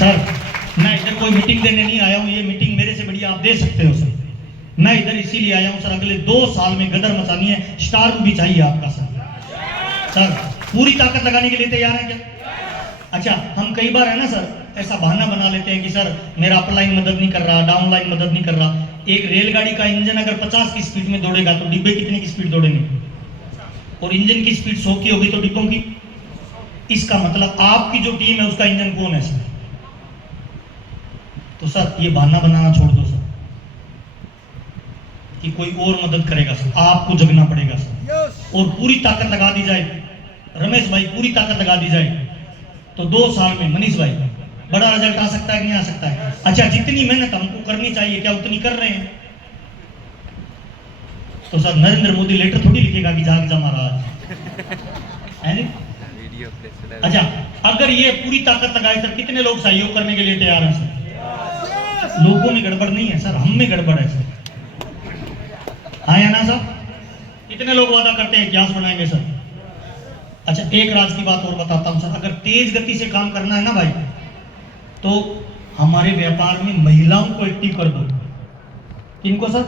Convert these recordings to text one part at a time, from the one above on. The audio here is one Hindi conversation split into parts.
सर मैं इधर कोई मीटिंग देने नहीं आया हूँ, ये मीटिंग मेरे से बढ़िया आप दे सकते हो सर। मैं इधर इसीलिए आया हूँ सर, अगले 2 साल में गदर मचानी है, स्टार भी चाहिए आपका सर। सर पूरी ताकत लगाने के लिए तैयार है क्या? अच्छा, हम कई बार है ना सर ऐसा बहाना बना लेते हैं कि सर मेरा अपलाइन मदद नहीं कर रहा, डाउनलाइन मदद नहीं कर रहा। एक रेलगाड़ी का इंजन अगर 50 की स्पीड में दौड़ेगा तो डिब्बे कितने की स्पीड दौड़ेंगे? और इंजन की स्पीड 100 की होगी तो डिब्बों की। इसका मतलब आपकी जो टीम है उसका इंजन कौन है सर? तो सर ये बहाना बनाना छोड़ दो सर कि कोई और मदद करेगा सर, आपको जगना पड़ेगा सर और पूरी ताकत लगा दी जाए। रमेश भाई पूरी ताकत लगा दी जाए तो 2 साल में मनीष भाई बड़ा रिजल्ट आ सकता है कि नहीं आ सकता है? अच्छा, जितनी मेहनत हमको करनी चाहिए क्या उतनी कर रहे हैं? तो सर नरेंद्र मोदी लेटर थोड़ी लिखेगा कि जाग जा महाराज, है नहीं? अच्छा, अगर ये पूरी ताकत लगाए सर, कितने लोग सहयोग करने के लिए तैयार हैं सर? लोगों में गड़बड़ नहीं है सर, हम में गड़बड़ है सर। हाँ या ना सर? कितने लोग वादा करते हैं इतिहास बनाएंगे सर? अच्छा, एक राज की बात और बताता हूं सर, अगर तेज गति से काम करना है ना भाई तो हमारे व्यापार में महिलाओं को एक्टिव कर दो। किनको सर?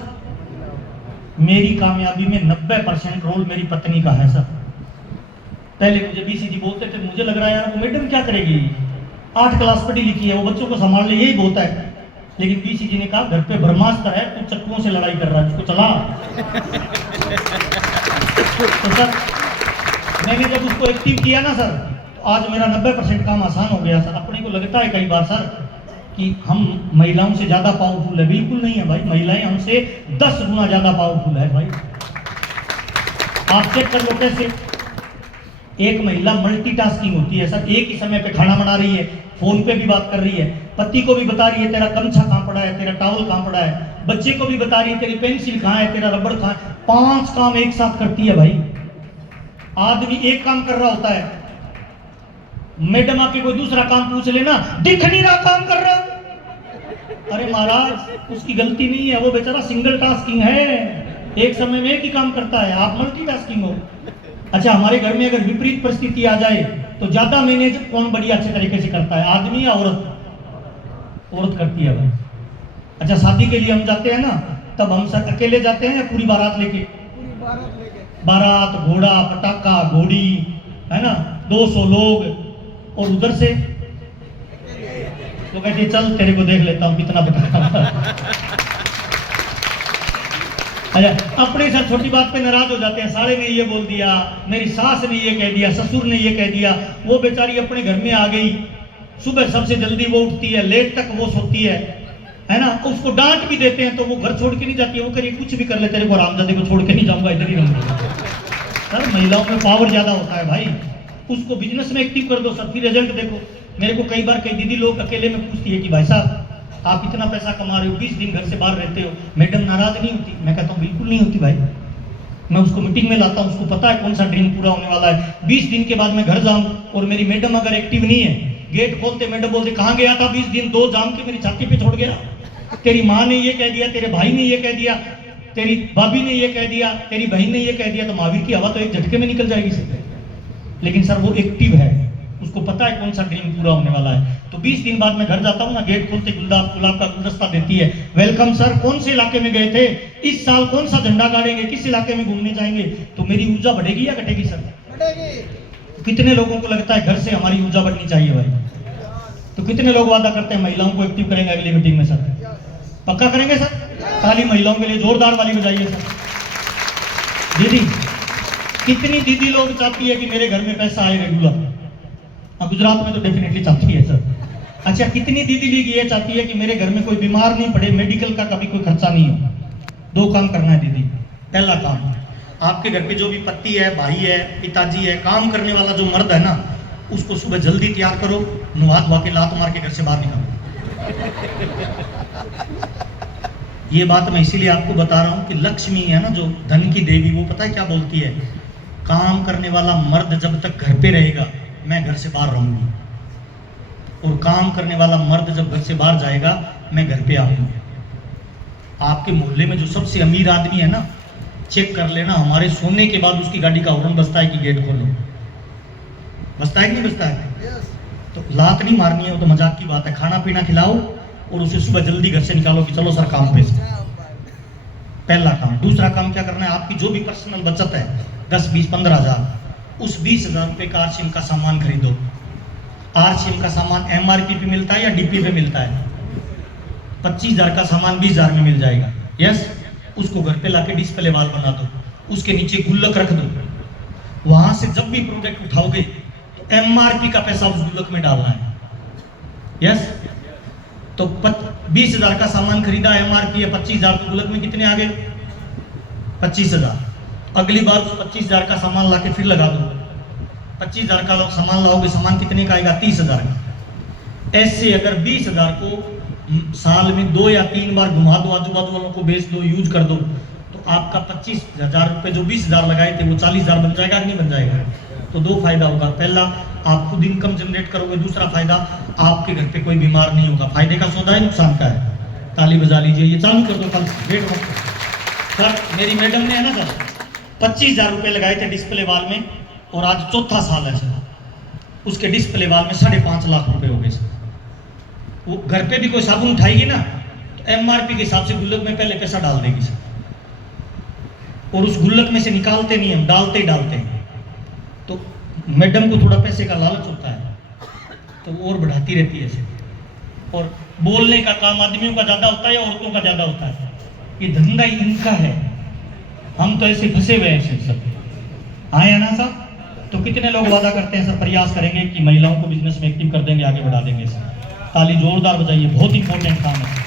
मेरी कामयाबी में 90% रोल मेरी पत्नी का है सर। पहले मुझे बीसीजी बोलते थे, मुझे लग रहा है यार वो मैडम क्या करेगी, 8 क्लास पढ़ी लिखी है, वो बच्चों को संभाल ले, यही बहुत है। लेकिन बीसीजी ने कहा घर पे ब्रह्मास्त्र है, तू चक्कुओं से लड़ाई कर रहा है, उसको चला। तो सर मैंने जब उसको एक्टिव किया ना सर तो आज मेरा 90% काम आसान हो गया सर। अपने को लगता है कई बार सर कि हम महिलाओं से ज्यादा पावरफुल है, बिल्कुल नहीं है भाई। महिलाएं हमसे 10 गुना ज्यादा पावरफुल है भाई। आप चेक कर लो कैसे। एक महिला मल्टीटास्किंग होती है सर, एक ही समय पे खाना बना रही है, फोन पे भी बात कर रही है, पति को भी बता रही है तेरा गमछा कहाँ पड़ा है, तेरा टॉवल कहाँ पड़ा है, बच्चे को भी बता रही है तेरी पेंसिल कहाँ है, तेरा रबड़ कहाँ है। 5 काम एक साथ करती है भाई। आदमी एक काम कर रहा होता है, मैडम आके कोई दूसरा काम पूछ लेना, दिख नहीं रहा काम कर रहा। अरे महाराज उसकी गलती नहीं है, वो बेचारा सिंगल टास्किंग है, एक समय में एक ही काम करता है, आप मल्टीटास्किंग हो। अच्छा, हमारे घर में अगर विपरीत परिस्थिति आ जाए तो ज्यादा मैनेज कौन बढ़िया अच्छे तरीके से करता है, आदमी या औरत? औरत करती है भाई। अच्छा, शादी के लिए हम जाते हैं ना तब हम सब अकेले जाते हैं या पूरी बारात लेके? बारात, घोड़ा, पटाखा, घोड़ी, है ना, 200 लोग, और उधर से तो कहते चल तेरे को देख लेता हूं कितना पटाखा। अच्छा, अपने साथ छोटी बात पे नाराज हो जाते हैं, साले ने ये बोल दिया, मेरी सास ने ये कह दिया, ससुर ने ये कह दिया। वो बेचारी अपने घर में आ गई, सुबह सबसे जल्दी वो उठती है, लेट तक वो सोती है ना। उसको डांट भी देते हैं तो वो घर छोड़ के नहीं जाती है, वो करिए कुछ भी कर ले, तेरे को रामजादे को छोड़ के नहीं जाऊंगा, इधर ही रहूंगा। सर महिलाओं में पावर ज्यादा होता है भाई, उसको बिजनेस में एक्टिव कर दो सर, फिर रिजल्ट देखो। मेरे को कई बार कई दीदी लोग अकेले में पूछती है कि भाई साहब आप इतना पैसा कमा रहे हो, 20 दिन घर से बाहर रहते हो, मैडम नाराज नहीं होती? मैं कहता हूँ बिल्कुल नहीं होती भाई। मैं उसको मीटिंग में लाता हूँ, उसको पता है कौन सा ड्रीम पूरा होने वाला है। 20 दिन के बाद मैं घर जाऊं और मेरी मैडम अगर एक्टिव नहीं है, गेट खोलते मैडम बोलते कहाँ गया था 20 दिन, 2 जाम के मेरी छाती पे छोड़ गया, तेरी माँ ने ये कह दिया, तेरे भाई ने ये कह दिया, तेरी भाभी ने ये कह दिया, तेरी बहन ने ये कह दिया, तो महावीर की हवा तो एक झटके में निकल जाएगी सर। लेकिन सर वो एक्टिव है, उसको पता है कौन सा ड्रीम पूरा होने वाला है। तो 20 दिन बाद मैं घर जाता हूँ ना, गेट खोलते गुलाब का गुलदस्ता देती है, वेलकम सर, कौन से इलाके में गए थे, इस साल कौन सा झंडा गाड़ेंगे, किस इलाके में घूमने जाएंगे। तो मेरी ऊर्जा बढ़ेगी या घटेगी सर? बढ़ेगी। कितने लोगों को लगता है घर से हमारी ऊर्जा बढ़नी चाहिए भाई? तो कितने लोग वादा करते हैं महिलाओं को एक्टिव करेंगे अगली मीटिंग में सर? पक्का करेंगे सर? ताली महिलाओं के लिए जोरदार वाली बजाइए सर। दीदी, कितनी दीदी लोग चाहती है कि मेरे घर में पैसा आए रेगुलर? गुजरात में तो डेफिनेटली चाहती है सर। अच्छा, कितनी दीदी लीग ये चाहती है कि मेरे घर में कोई बीमार नहीं पड़े, मेडिकल का कभी कोई खर्चा नहीं हो? 2 काम करना है दीदी। पहला काम, आपके घर पे जो भी पति है, भाई है, पिताजी है, काम करने वाला जो मर्द है ना, उसको सुबह जल्दी तैयार करो, नुहा धुआ के लात मार के घर से बाहर निकालो। ये बात मैं इसीलिए आपको बता रहा हूँ कि लक्ष्मी है ना जो धन की देवी, वो पता है क्या बोलती है? काम करने वाला मर्द जब तक घर पे रहेगा मैं घर से बाहर रहूंगी, और काम करने वाला मर्द जब घर से बाहर जाएगा मैं घर पे आऊंगी। आपके मोहल्ले में जो सबसे अमीर आदमी है ना, चेक कर लेना, हमारे सोने के बाद उसकी गाड़ी का हॉर्न बजता है कि गेट खोलो। बजता है कि नहीं बजता है? तो लात नहीं मारनी है, वो तो मजाक की बात है। खाना पीना खिलाओ और उसे सुबह जल्दी घर से निकालो कि चलो सर काम पे। पहला काम। दूसरा काम क्या करना है, आपकी जो भी पर्सनल बचत है 10, 20, 15 हज़ार, उस 20,000 रुपये का आरसीएम का सामान खरीदो। आरसीएम का सामान एमआरपी पे मिलता है या डीपी पे मिलता है? 25,000 का सामान 20,000 में मिल जाएगा। यस, उसको घर पे लाके डिस्प्ले वाल बना दो, उसके नीचे गुल्लक रख दो। वहां से जब भी प्रोडक्ट उठाओगे तो एमआरपी का पैसा उस गुल्लक में डालना है। यस, तो 20,000 का सामान खरीदा, एमआरपी है 25,000, तो गुल्लक में कितने आ गए? 25,000। अगली बार उस 25,000 का सामान लाके फिर लगा दो। 25,000 का सामान लाओगे, सामान कितने का आएगा? 30,000 का। ऐसे अगर 20,000 को साल में 2 या 3 बार घुमा दो, आजू बाजू वालों को बेच दो, यूज कर दो, तो आपका 25,000 रुपये जो 20,000 लगाए थे वो 40,000 बन जाएगा कि नहीं बन जाएगा? तो 2 फायदा होगा। पहला, आप खुद इनकम जनरेट करोगे। दूसरा फायदा, आपके घर पे कोई बीमार नहीं होगा। फायदे का सौदा है, नुकसान का है? ताली बजा लीजिए। ये चालू कर दो कल, वेट मत। सर मेरी मैडम ने है ना सर 25,000 रुपये लगाए थे डिस्प्ले वाल में, और आज चौथा साल है सर, उसके डिस्प्ले वाल में 5.5 लाख रुपए हो गए सर। वो घर पे भी कोई साबुन उठाएगी ना तो एमआरपी के हिसाब से गुल्लक में पहले पैसा डाल देगी सर, और उस गुल्लक में से निकालते नहीं हम, डालते ही डालते हैं। तो मैडम को थोड़ा पैसे का लालच होता है तो वो और बढ़ाती रहती है ऐसे। और बोलने का काम आदमियों का ज़्यादा होता है या औरतों का ज़्यादा होता है? ये धंधा ही इनका है, हम तो ऐसे फंसे हुए हैं सब। आए ना साहब? तो कितने लोग वादा करते हैं सर, प्रयास करेंगे कि महिलाओं को बिजनेस में एक्टिव कर देंगे, आगे बढ़ा देंगे सर। ताली जोरदार बजाइए, बहुत इंपॉर्टेंट काम है।